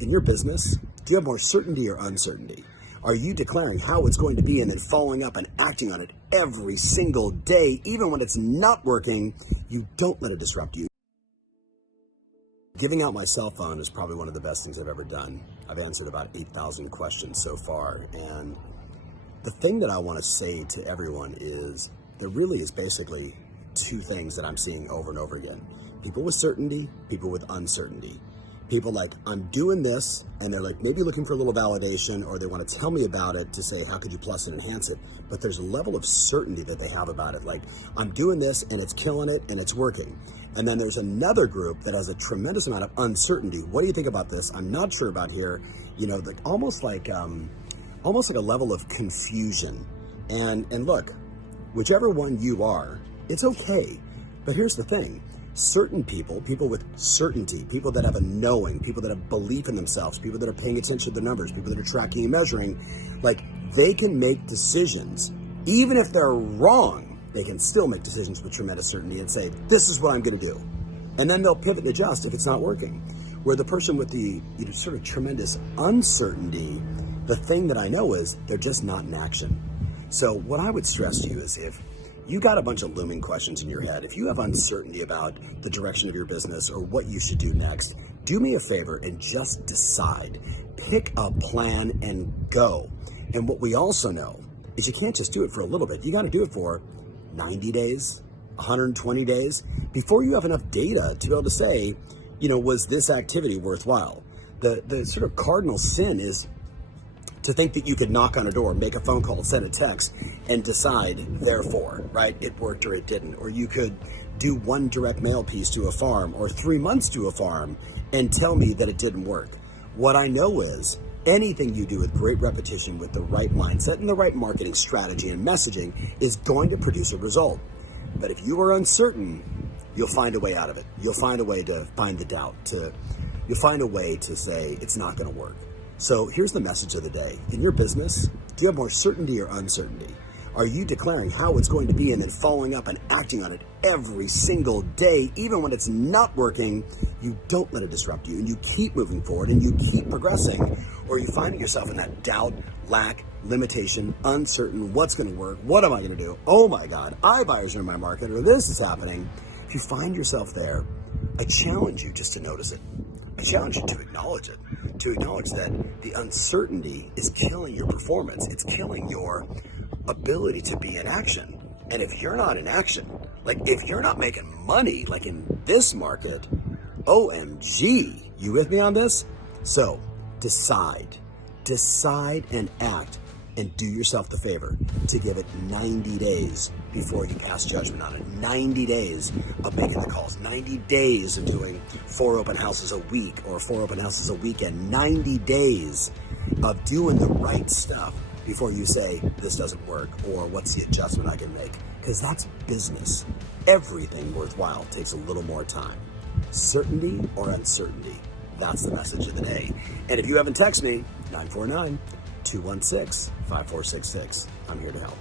In your business, do you have more certainty or uncertainty? Are you declaring how it's going to be and then following up and acting on it every single day, even when it's not working? You don't let it disrupt you. Giving out my cell phone is probably one of the best things I've ever done. I've answered about 8,000 questions so far. And the thing that I want to say to everyone is there really is basically two things that I'm seeing over and over again. People with certainty, people with uncertainty. People like, I'm doing this, and they're like maybe looking for a little validation, or they want to tell me about it to say, how could you plus and enhance it? But there's a level of certainty that they have about it. Like, I'm doing this and it's killing it and it's working. And then there's another group that has a tremendous amount of uncertainty. What do you think about this? I'm not sure about here. You know, almost like a level of confusion. And look, whichever one you are, it's okay. But here's the thing. Certain people with certainty, people that have a knowing, people that have belief in themselves, people that are paying attention to the numbers, people that are tracking and measuring, like they can make decisions. Even if they're wrong, they can still make decisions with tremendous certainty and say, this is what I'm going to do. And then they'll pivot and adjust if it's not working. Where the person with the sort of tremendous uncertainty, the thing that I know is they're just not in action. So what I would stress to you is if you got a bunch of looming questions in your head, if you have uncertainty about the direction of your business or what you should do next, do me a favor and just decide. Pick a plan and go. And what we also know is you can't just do it for a little bit. You got to do it for 90 days, 120 days, before you have enough data to be able to say, was this activity worthwhile? The sort of cardinal sin is to think that you could knock on a door, make a phone call, send a text, and decide, therefore, right, it worked or it didn't. Or you could do one direct mail piece to a farm or 3 months to a farm and tell me that it didn't work. What I know is anything you do with great repetition, with the right mindset and the right marketing strategy and messaging is going to produce a result. But if you are uncertain, you'll find a way out of it. You'll find a way to find the doubt. You'll find a way to say it's not going to work. So here's the message of the day. In your business, do you have more certainty or uncertainty? Are you declaring how it's going to be and then following up and acting on it every single day, even when it's not working? You don't let it disrupt you, and you keep moving forward and you keep progressing. Or are you finding yourself in that doubt, lack, limitation, uncertain, what's going to work? What am I going to do? Oh my God, iBuyers are in my market, or this is happening. If you find yourself there, I challenge you just to notice it. I challenge you to acknowledge it, to acknowledge that the uncertainty is killing your performance. It's killing your ability to be in action. And if you're not in action, like if you're not making money, like in this market, OMG, you with me on this? So decide and act, and do yourself the favor to give it 90 days before you pass judgment on it. 90 days of making the calls, 90 days of doing 4 open houses a week or 4 open houses a weekend, 90 days of doing the right stuff before you say, this doesn't work, or what's the adjustment I can make? Because that's business. Everything worthwhile takes a little more time. Certainty or uncertainty, that's the message of the day. And if you haven't texted me, 949-216-5466. I'm here to help.